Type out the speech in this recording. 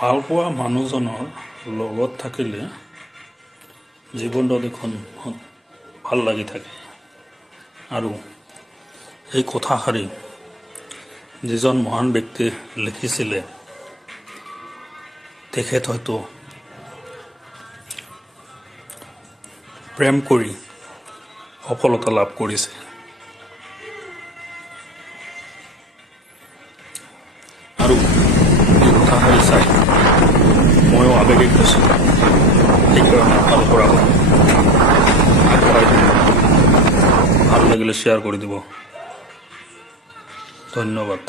ভালপোৱা মানুহজনৰ লগত থাকিলে জীৱনটো দেখোন ভাল লাগি থাকে। আৰু এই কথাষাৰি যিজন মহান ব্যক্তিয়ে লিখিছিলে তেখেত হয়তো প্ৰেম কৰি সফলতা লাভ কৰিছে। আৰু এই কথাষাৰি চাই ময়ো আৱেগিক হৈছোঁ। সেইকাৰণে ভাল কৰা আগবঢ়াই দিব, ভাল লাগিলে শ্বেয়াৰ কৰি দিব। ধন্যবাদ।